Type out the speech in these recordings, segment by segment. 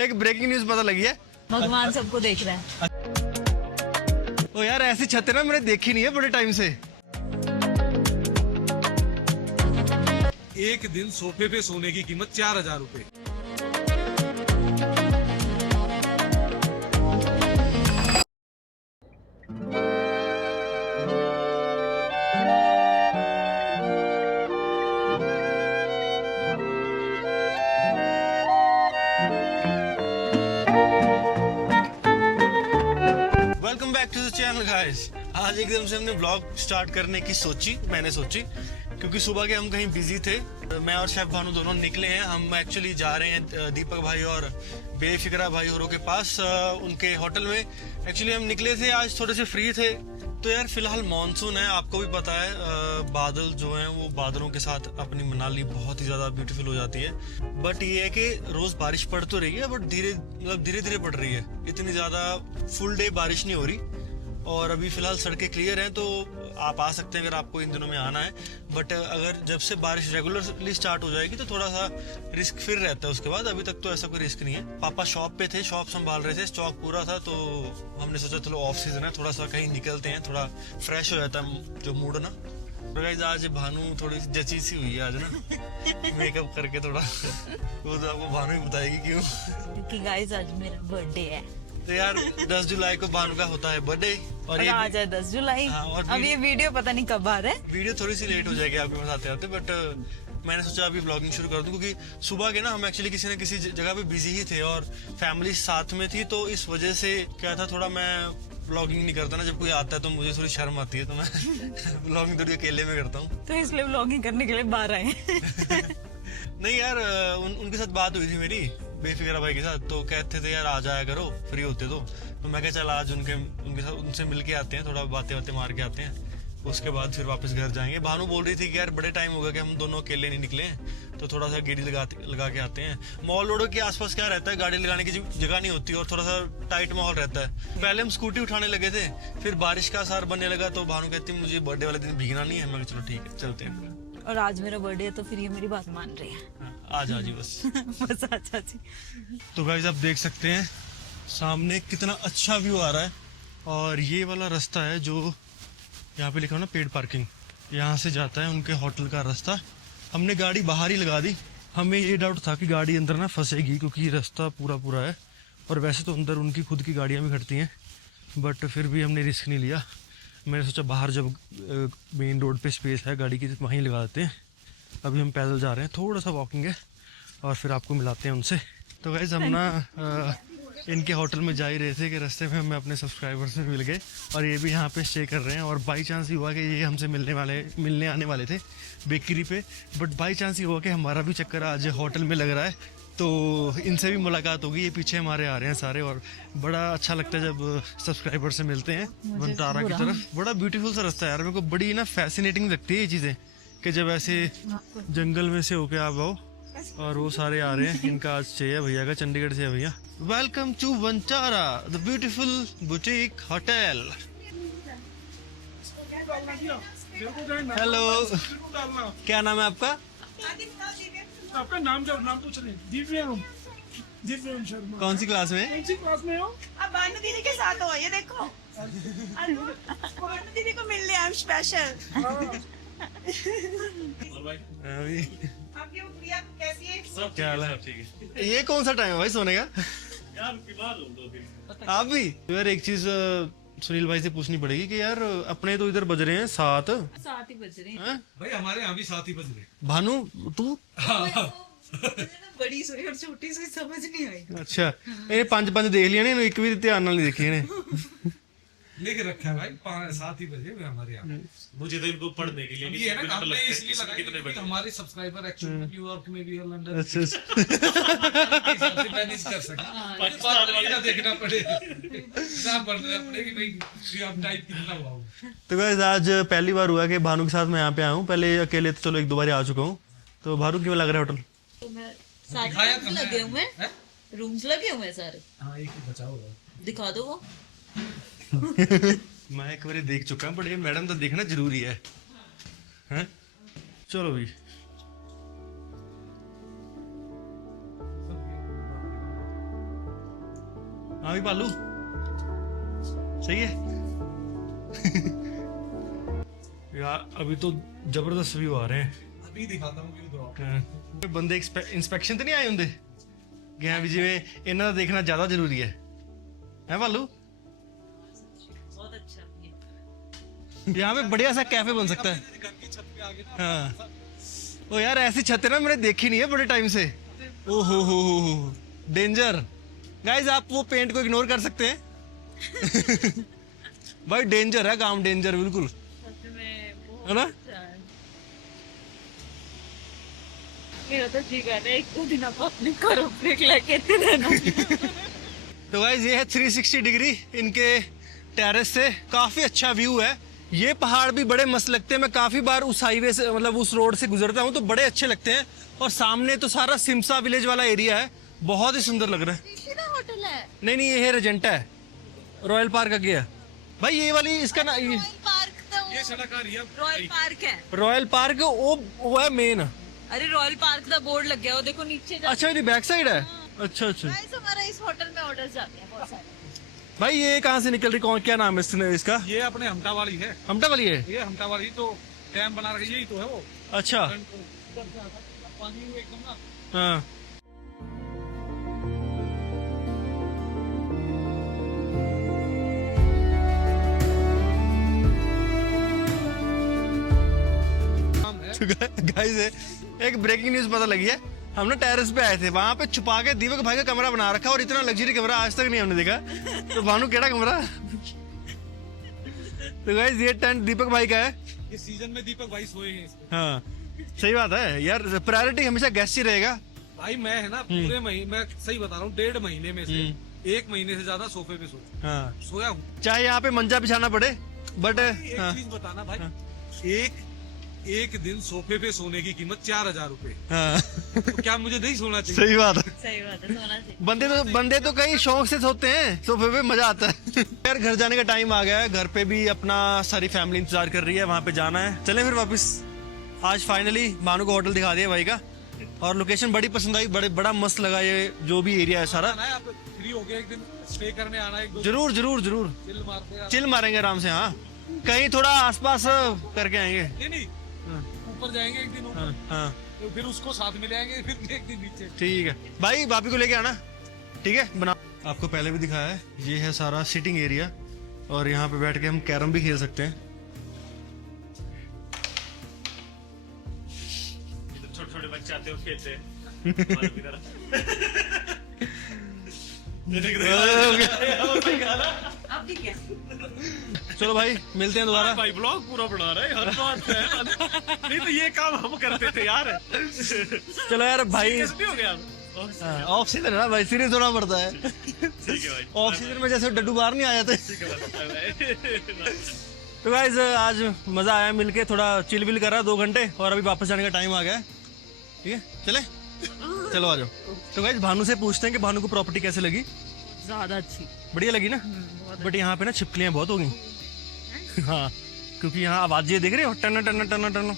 एक breaking news पता लगी है, भगवान सबको देख रहा है। ओ यार ऐसी छतें ना मैंने देखी नहीं है बड़े टाइम से। एक दिन सोफे पे सोने की कीमत 4000 रुपए। Welcome back to the channel guys. आज एकदम से हमने ब्लॉग स्टार्ट करने की मैंने सोची क्योंकि सुबह के हम कहीं बिजी थे। मैं और शेफ भानु दोनों निकले हैं। हम एक्चुअली जा रहे हैं दीपक भाई और बेफिक्रा भाई होरों के पास, उनके होटल में। एक्चुअली हम निकले थे, आज थोड़े से फ्री थे। तो यार फिलहाल मॉनसून है, आपको भी पता है, बादल जो हैं वो बादलों के साथ अपनी मनाली बहुत ही ज्यादा ब्यूटीफुल हो जाती है। बट ये है कि रोज बारिश पड़ तो रही है, बट धीरे धीरे पड़ रही है। इतनी ज्यादा फुल डे बारिश नहीं हो रही। और अभी फिलहाल सड़कें क्लियर हैं, तो आप आ सकते हैं अगर आपको इन दिनों में आना है। बट अगर जब से बारिश रेगुलरली स्टार्ट हो जाएगी तो थोड़ा सा रिस्क फिर रहता है उसके बाद। अभी तक तो ऐसा कोई रिस्क नहीं है। पापा शॉप पे थे, शॉप संभाल रहे थे, स्टॉक पूरा था, तो हमने सोचा चलो ऑफ सीजन है, थोड़ा सा कहीं निकलते हैं, थोड़ा फ्रेश हो जाता है जो मूड ना। तो गाइस आज भानु थोड़ी जची सी हुई है आज ना, मेकअप करके थोड़ा। वो तो आपको भानु ही बताएगी क्यों। क्योंकि गाइस आज मेरा बर्थडे है। तो यार 10 जुलाई को भानु का होता है बर्थडे। और ये आज है 10 जुलाई। हाँ, और अब ये वीडियो पता नहीं कब आ रहा है। वीडियो थोड़ी सी लेट हो जाएगी आपके पास आते आते। बट मैंने सोचा अभी ब्लॉगिंग शुरू कर दूं, क्योंकि सुबह के ना हम एक्चुअली किसी न किसी जगह पे बिजी ही थे और फैमिली साथ में थी। तो इस वजह से क्या था, थोड़ा मैं ब्लॉगिंग नहीं करता ना। जब कोई आता है तो मुझे थोड़ी शर्म आती है, तो मैं ब्लॉगिंग थोड़ी अकेले में करता हूँ। तो इसलिए व्लॉगिंग करने के लिए बाहर आए हैं। नहीं यार, उनके साथ बात हुई थी मेरी, बेफिक्रा भाई के साथ। तो कहते थे यार आ जाया करो फ्री होते तो मैं कहा चल आज उनके साथ उनसे मिल के आते हैं, थोड़ा बातें मार के आते हैं, उसके बाद फिर वापस घर जाएंगे। भानु बोल रही थी कि यार बड़े टाइम हो गया कि हम दोनों अकेले नहीं निकले हैं, तो थोड़ा सा गेड़ी लगा के आते हैं। मॉल रोड के आसपास क्या रहता है, गाड़ी लगाने की जगह नहीं होती और थोड़ा सा टाइट माहौल रहता है। पहले हम स्कूटी उठाने लगे थे, फिर बारिश का असर बनने लगा, तो भानु कहती मुझे बर्थडे वाले दिन भीगना नहीं है। मैं चलो ठीक है चलते हैं। और आज मेरा बर्थडे है तो फिर ये मेरी बात मान रही है। आज जी बस। बस अच्छा जी। तो गाइस आप देख सकते हैं सामने कितना अच्छा व्यू आ रहा है। और ये वाला रास्ता है जो यहाँ पे लिखा हो ना, पेड पार्किंग, यहाँ से जाता है उनके होटल का रास्ता। हमने गाड़ी बाहर ही लगा दी। हमें ये डाउट था कि गाड़ी अंदर ना फंसेगी, क्योंकि रास्ता पूरा है और वैसे तो अंदर उनकी खुद की गाड़ियाँ भी खड़ती हैं। बट फिर भी हमने रिस्क नहीं लिया। मैंने सोचा बाहर जब मेन रोड पे स्पेस है गाड़ी की तो वहीं लगा देते हैं। अभी हम पैदल जा रहे हैं, थोड़ा सा वॉकिंग है और फिर आपको मिलाते हैं उनसे। तो गाइस हम ना इनके होटल में जा ही रहे थे कि रास्ते में हमें अपने सब्सक्राइबर से मिल गए और ये भी यहाँ पे स्टे कर रहे हैं। और बाई चांस ही हुआ कि ये हमसे मिलने आने वाले थे बेकरी पे। बट बाई चांस ही हुआ कि हमारा भी चक्कर आज होटल में लग रहा है, तो इनसे भी मुलाकात होगी। ये पीछे हमारे आ रहे हैं सारे और बड़ा अच्छा लगता है जब सब्सक्राइबर से मिलते हैं। वनटारा की तरफ बड़ा ब्यूटीफुल सा रास्ता है यार, मेरे को बड़ी ना फैसिनेटिंग लगती है ये चीज़ें कि जब ऐसे जंगल में से होके आप आओ और वो सारे आ रहे हैं। इनका आज चाहिए भैया का, चंडीगढ़ से है भैया। Welcome to Vantara the beautiful boutique hotel. Hello, क्या नाम है आपका? आपका नाम पूछ रहे हैं। दिव्यम शर्मा। कौन सी क्लास में? कौन सी क्लास में हो? अब भानु दीदी के साथ हो, ये देखो। भानु दीदी को मिलने आए स्पेशल। आपकी गुड़िया कैसी है? क्या हाल है? ठीक है। ये कौन सा टाइम है भाई सोने का? यार बीमार हो 2 दिन। आप भी? तो यार एक चीज सुनील भाई से पूछनी पड़ेगी कि यार अपने तो इधर बज रहे हैं 7 साथ ही बज रहे हैं। हैं? भाई हमारे यहाँ भी 7 ही बज रहे। भानु तू? बड़ी सुई और छोटी सुई समझ नहीं आई। अच्छा, ये 5 देख लिया ने, एक भी ध्यान नाल नहीं देखी ने। लेके रखा है भाई 7 ही बजे हुए हमारे यहाँ। मुझे तो इनको पढ़ने के लिए ये है ना, हमने इसलिए लगाया क्योंकि हमारे सब्सक्राइबर एक्चुअली न्यूयॉर्क में भी और लंदन में अच्छा भी मैनेज कर सके। पाकिस्तान वाले का देखना पड़ेगा ना, पढ़ना पड़ेगा भाई कि आप टाइप कितना हुआ हो। तो गाइस आज पहली बार हुआ कि भानु के साथ मैं यहाँ पे आया हूँ। पहले अकेले तो चलो 1-2 बार आ चुका हूँ। तो भानु क्यों लग रहा है होटल? दिखाया रूम्स लगे हुए हैं, रूम्स लगे हुए हैं सारे। हाँ एक ही बचा हुआ है। दिखा दो वो। मैं एक बार देख चुका हूँ, बट ये मैडम तो देखना जरूरी है, हैं? चलो भाई। हाँ भी पालू सही है। यार अभी तो जबरदस्त व्यू आ रहे हैं। अभी दिखाता हूँ व्यू दो। हाँ। बंदे इंस्पेक्शन तो नहीं आए होंगे गया भी जिमें इन्हां दा देखना ज्यादा जरूरी है पालू? बहुत अच्छा ये। यहाँ पे बढ़िया सा कैफे बन सकता है। हाँ ओ यार ऐसी छत है ना मैंने देखी नहीं है बड़े टाइम से। ओ हो डेंजर गाइस, आप वो पेंट को इग्नोर कर सकते हैं। भाई डेंजर है काम, डेंजर बिल्कुल है ना। मेरा तो जी कर रहा है एक दो दिन आप अपने घरों ब्रेक लेके रहना। तो गाइस ये है 360 डिग्री इनके टेरेस से, काफी अच्छा व्यू है। ये पहाड़ भी बड़े मस्त लगते हैं, मैं काफी बार उस हाईवे से मतलब उस रोड से गुजरता हूँ तो बड़े अच्छे लगते हैं। और सामने तो सारा सिमसा विलेज वाला एरिया है, बहुत ही सुंदर लग रहा है। होटल है नहीं ये है रेजेंटा है, रॉयल पार्क आगे है भाई। ये वाली इसका ना रॉयल पार्क ये सड़क आ रही है। रॉयल पार्क है। रॉयल पार्क वो है मेन। अरे रॉयल पार्क का बोर्ड लग गया वो देखो नीचे अच्छा ये बैक साइड है। अच्छा गाइस हमारा इस होटल में ऑर्डर जाते हैं बहुत सारे। भाई ये कहाँ से निकल रही, कौन क्या नाम है इसका? ये अपने हमटा वाली है। हमटा वाली है ये हमटा वाली तो डैम बना रखी, यही तो है वो। अच्छा पानी एकदम ना। हाँ गाइस एक ब्रेकिंग न्यूज पता लगी है। हम ना टेरेस पे आए थे, वहां पे छुपा के दीपक भाई का कमरा बना रखा, और इतना लग्जरी कमरा आज तक नहीं हमने देखा। तो भानु केड़ा कमरा। तो गाइस ये टेंट दीपक भाई का है। ये सीजन में दीपक भाई सोए हैं इसमें। हाँ सही बात है यार, प्रायोरिटी हमेशा गेस्ट ही रहेगा। भाई मैं है ना पूरे महीने, मैं सही बता रहा हूँ 1.5 महीने में से 1 महीने से ज्यादा सोफे पे सोया हूँ। चाहे यहाँ पे मंजा बिछाना पड़े बट एक चीज बताना भाई, एक दिन सोफे पे सोने की कीमत 4000 रुपए। तो क्या मुझे नहीं सोना चाहिए? सही बात है, सही बात है, सोना चाहिए। बंदे तो कई शौक से सोते हैं सोफे पे, मजा आता है। यार घर जाने का टाइम आ गया है, घर पे भी अपना सारी फैमिली इंतजार कर रही है, वहां पे जाना है। चले फिर वापस। आज फाइनली भानु को होटल दिखा दिया भाई का, और लोकेशन बड़ी पसंद आई, बड़ा मस्त लगा ये जो भी एरिया है सारा। आप फ्री हो गए एक दिन स्टे करने आना, एक दो जरूर जरूर जरूर चिल मारते हैं। चिल मारेंगे आराम से। हाँ कहीं थोड़ा आसपास करके आएंगे। नहीं ऊपर जाएंगे एक दिन ऊपर। हाँ तो फिर उसको साथ में ले आएंगे, फिर एक दिन नीचे। ठीक है भाई, भाभी को लेके आना। ठीक है बना, आपको पहले भी दिखाया है, ये है सारा सिटिंग एरिया, और यहाँ पे बैठ के हम कैरम भी खेल सकते हैं। छोटे छोटे बच्चे आते हैं खेलते हैं। अब ठीक है। चलो भाई मिलते हैं दोबारा। भाई ब्लॉग पूरा बना रहे हैं हर बात है। नहीं तो ये काम हम करते थे यार। चलो यार भाई, कैसे हो गया ऑफ सीजन है ना भाई, सीरियस होना पड़ता है। ठीक है भाई, ऑफ सीजन में जैसे डड्डू बाहर नहीं आ जाते। तो गाइस आज मजा आया मिलके, थोड़ा चिल विल करा 2 घंटे, और अभी वापस जाने का टाइम आ गया है। ठीक है चले, चलो आ जाओ। तो गाइस भानु से पूछते हैं कि भानु को प्रॉपर्टी कैसे लगी। ज्यादा अच्छी, बढ़िया लगी ना, बट यहाँ पे ना छिपकलियां बहुत हो गई। हाँ क्योंकि यहाँ आवाज देख रहे हो, टन टन टन टन,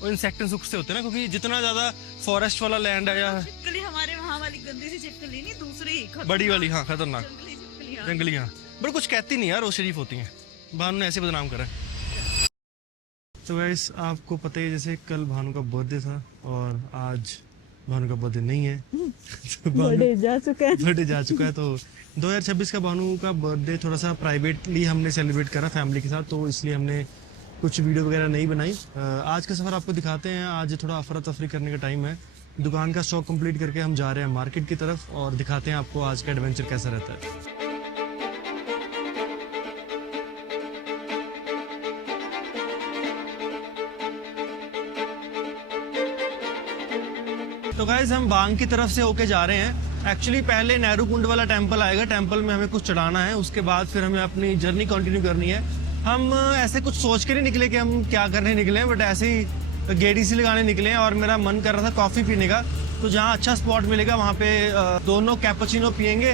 वो इंसेक्टेंस से होते हैं ना, क्योंकि जितना ज्यादा फॉरेस्ट वाला लैंड है या छिपकली हमारे वहाँ वाली गंदी सी छिपकली नहीं, दूसरी बड़ी वाली, हाँ खतरनाक जंगली छिपकली। जंगली, हाँ बट कुछ कहती नहीं यार, वो शरीफ होती हैं। भानु ने ऐसे बदनाम करा। तो गाइस आपको पता है जैसे कल भानु का बर्थडे था, और आज भानु का बर्थडे नहीं है। बर्थडे जा चुका है। तो 2026 का भानु का बर्थडे थोड़ा सा प्राइवेटली हमने सेलिब्रेट करा फैमिली के साथ, तो इसलिए हमने कुछ वीडियो वगैरह नहीं बनाई। आज का सफ़र आपको दिखाते हैं। आज थोड़ा अफरा तफरी करने का टाइम है, दुकान का स्टॉक कंप्लीट करके हम जा रहे हैं मार्केट की तरफ, और दिखाते हैं आपको आज का एडवेंचर कैसा रहता है। तो गाइस हम बांग की तरफ से होके जा रहे हैं। एक्चुअली पहले नेहरू कुंड वाला टेंपल आएगा, टेंपल में हमें कुछ चढ़ाना है, उसके बाद फिर हमें अपनी जर्नी कंटिन्यू करनी है। हम ऐसे कुछ सोच के नहीं निकले कि हम क्या करने निकले हैं, बट ऐसे ही गेड़ी सी लगाने निकले हैं, और मेरा मन कर रहा था कॉफ़ी पीने का। तो जहाँ अच्छा स्पॉट मिलेगा वहाँ पे दोनों कैपुचिनो पियेंगे।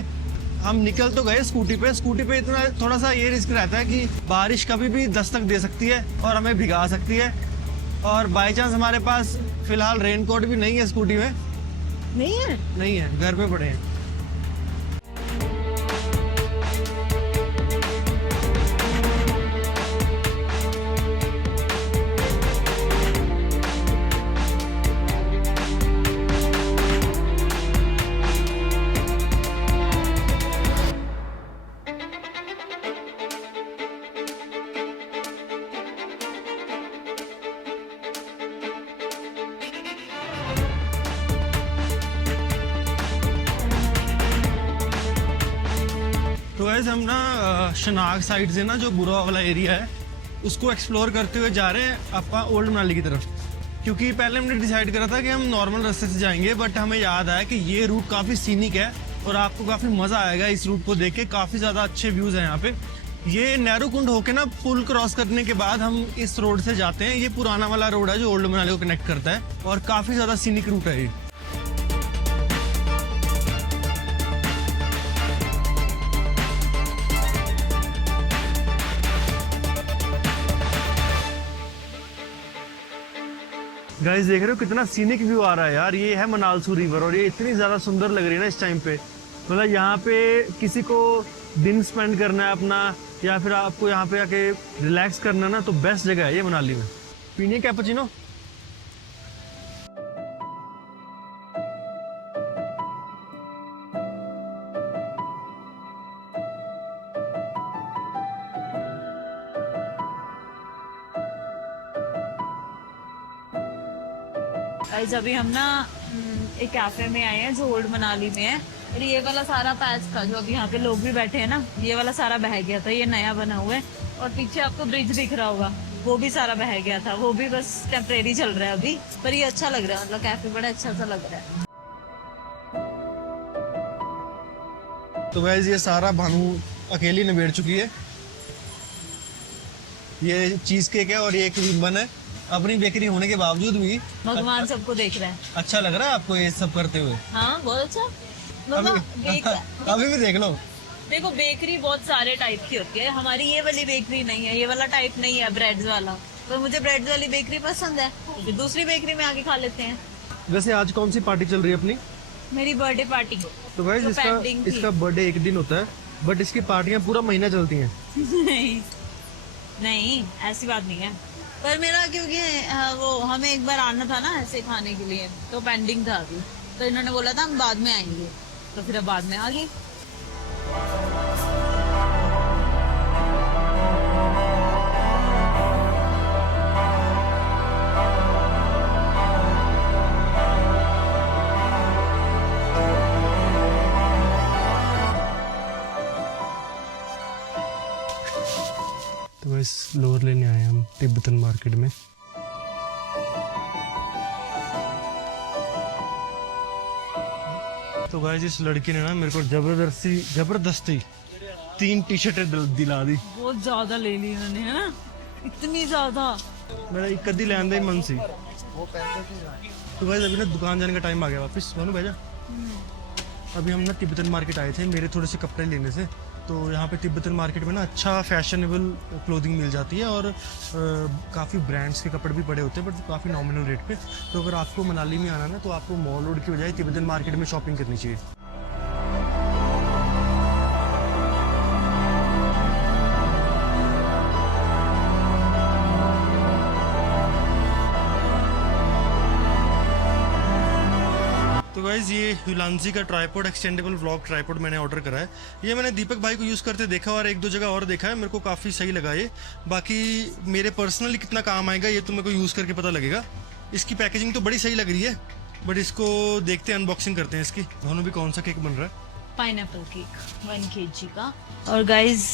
हम निकल तो गए स्कूटी पे इतना थोड़ा सा ये रिस्क रहता है कि बारिश कभी भी दस्तक दे सकती है और हमें भिगा सकती है, और बाई चांस हमारे पास फिलहाल रेनकोट भी नहीं है स्कूटी में। नहीं है घर पे पड़े हैं। गाइस हम ना शनाग साइड से ना जो बुरा वाला एरिया है उसको एक्सप्लोर करते हुए जा रहे हैं आपका ओल्ड मनाली की तरफ, क्योंकि पहले हमने डिसाइड करा था कि हम नॉर्मल रास्ते से जाएंगे, बट हमें याद आया कि ये रूट काफ़ी सीनिक है और आपको काफ़ी मज़ा आएगा इस रूट को देख के। काफ़ी ज़्यादा अच्छे व्यूज़ हैं यहाँ पे। ये नेहरू कुंड होके ना पुल क्रॉस करने के बाद हम इस रोड से जाते हैं। ये पुराना वाला रोड है जो ओल्ड मनाली को कनेक्ट करता है और काफ़ी ज़्यादा सीनिक रूट है ये। गाइस देख रहे हो कितना सीनिक व्यू आ रहा है यार। ये है मनालसू रिवर और ये इतनी ज़्यादा सुंदर लग रही है ना इस टाइम पे। मतलब यहाँ पे किसी को दिन स्पेंड करना है अपना, या फिर आपको यहाँ पे आके रिलैक्स करना ना, तो बेस्ट जगह है ये मनाली में। पीने कैपुचिनो। गाइस अभी हम ना एक कैफे में आए हैं जो ओल्ड मनाली में है, और ये वाला सारा पैच था जो अभी यहाँ पे लोग भी बैठे हैं ना, ये वाला सारा बह गया था। ये नया बना हुआ है और पीछे आपको ब्रिज दिख रहा होगा, वो भी सारा बह गया था। वो भी बस टेम्परेरी चल रहा है अभी, पर ये अच्छा लग रहा है। मतलब कैफे बड़ा अच्छा सा लग रहा है। तो गाइस ये सारा भानु अकेली निबेड़ चुकी है। ये चीज केक है और ये एक रिबन है। अपनी बेकरी होने के बावजूद भी भगवान सबको देख रहा है। अच्छा लग रहा है आपको ये सब करते हुए? हाँ बहुत अच्छा। मतलब अभी भी देख लो। देखो बेकरी बहुत सारे टाइप की होती है, हमारी ये वाली बेकरी नहीं है, ये वाला टाइप नहीं है ब्रेड्स वाला। तो मुझे ब्रेड्स वाली बेकरी पसंद है, फिर दूसरी बेकरी में आके खा लेते हैं। वैसे आज कौन सी पार्टी चल रही है अपनी? मेरी बर्थडे पार्टी। तो गाइस इसका बर्थडे एक दिन होता है, बट इसकी पार्टियां पूरा महीना चलती हैं। नहीं नहीं ऐसी बात नहीं है, पर मेरा क्योंकि वो हमें एक बार आना था ना ऐसे खाने के लिए, तो पेंडिंग था अभी, तो इन्होंने बोला था हम बाद में आएंगे, तो फिर अब बाद में आ गई। तो बस लोअर लेने आए हम तिब्बतन मार्केट में। तो गाइस इस लड़की ने ना मेरे को जबरदस्ती 3 टी-शर्टें दिला दी। बहुत ज्यादा ले ली इन्होंने, है ना, इतनी ज्यादा। मेरा एक कदी लेने ही मन सी। तो गाइस अभी ना दुकान जाने का टाइम आ गया वापस। भानु भेजा अभी हम ना तिब्बतन मार्केट आए थे मेरे थोड़े से कपड़े लेने से। तो यहाँ पे तिब्बतन मार्केट में ना अच्छा फैशनेबल क्लोथिंग मिल जाती है और काफ़ी ब्रांड्स के कपड़े भी पड़े होते हैं, बट काफ़ी नॉमिनल रेट पे। तो अगर आपको मनाली में आना ना, तो आपको मॉल रोड की बजाय तिब्बतन मार्केट में शॉपिंग करनी चाहिए। तो गाइज ये ह्यूलांसी का ट्राइपॉड एक्सटेंडेबल व्लॉग ट्राइपॉड मैंने ऑर्डर करा है। ये मैंने दीपक भाई को यूज़ करते देखा और 1-2 जगह और देखा है, मेरे को काफ़ी सही लगा ये। बाकी मेरे पर्सनली कितना काम आएगा ये तो मेरे को यूज़ करके पता लगेगा। इसकी पैकेजिंग तो बड़ी सही लग रही है, बट इसको देखते हैं, अनबॉक्सिंग करते हैं इसकी। दोनों भी कौन सा केक बन रहा है? पाइनएप्पल केक 1 kg का। और गाइज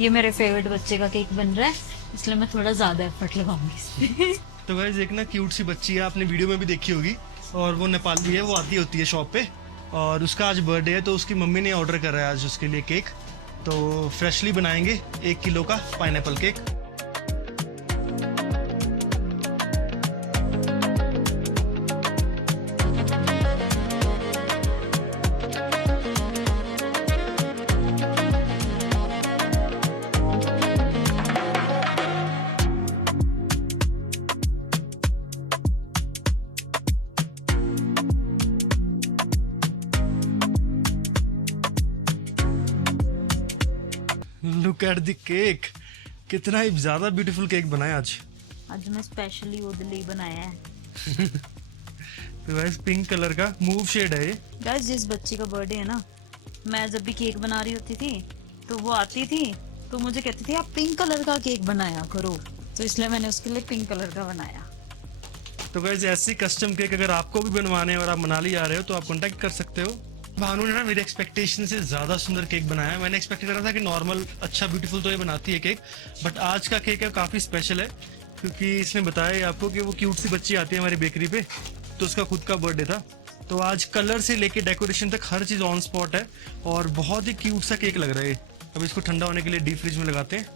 ये मेरे फेवरेट बच्चे का केक बन रहा है, इसलिए मैं थोड़ा ज्यादा एफर्ट लगाऊंगी इसमें। तो गाइज एक ना क्यूट सी बच्ची है, आपने वीडियो में भी देखी होगी, और वो नेपाली है, वो आती होती है शॉप पे, और उसका आज बर्थडे है तो उसकी मम्मी ने ऑर्डर करा है आज उसके लिए केक। तो फ्रेशली बनाएंगे 1 किलो का pineapple cake. Look at the cake, कितना ही ज्यादा ब्यूटीफुल केक बनाया आज मैं स्पेशली उसके लिए बनाया है। तो गाइस पिंक कलर का मूव शेड है ये। गाइस जिस बच्ची का बर्थडे है ना, मैं जब भी केक बना रही होती थी तो वो आती थी तो मुझे कहती थी आप पिंक कलर का केक बनाया करो, तो इसलिए मैंने उसके लिए पिंक कलर का बनाया। तो गाइस ऐसी कस्टम केक अगर आपको भी बनवाने हैं और आप मनाली आ रहे हो तो आप कांटेक्ट कर सकते हो। भानु ने ना मेरे एक्सपेक्टेशन से ज्यादा सुंदर केक बनाया है। मैंने एक्सपेक्ट करा था कि नॉर्मल अच्छा ब्यूटीफुल तो ये बनाती है केक, बट आज का केक है काफी स्पेशल है, क्योंकि इसमें बताया है आपको कि वो क्यूट सी बच्ची आती है हमारी बेकरी पे, तो उसका खुद का बर्थडे था। तो आज कलर से लेके डेकोरेशन तक हर चीज ऑन स्पॉट है और बहुत ही क्यूट सा केक लग रहा है। अब इसको ठंडा होने के लिए डीप फ्रिज में लगाते हैं